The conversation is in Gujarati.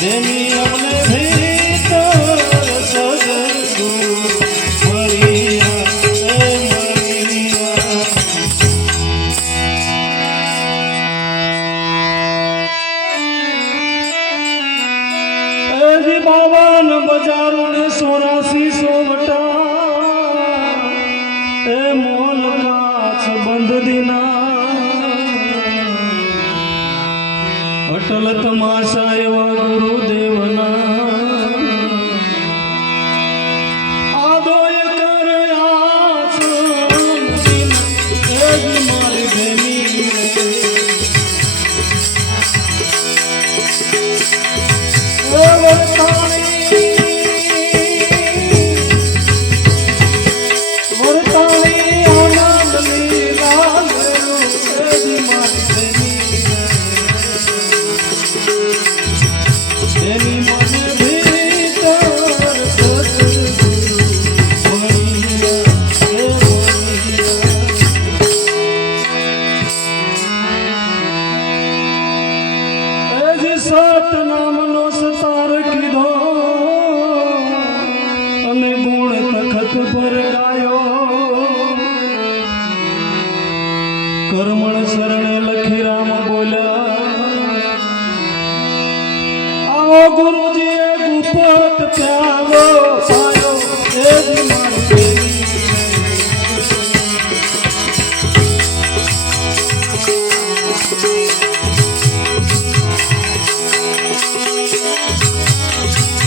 જેની અમને ભીતર સદગુરુ બાવન બજારો ને 8400 એ મોલ કાચ બંધ દીના અટલ તમાશા એવા ગુરુદેવના આદોય કર્યા છો મારી ભેમી સતનામનો સતાર કીધો અને ગુણ તખત પર ગાયો કર્મણ શરણ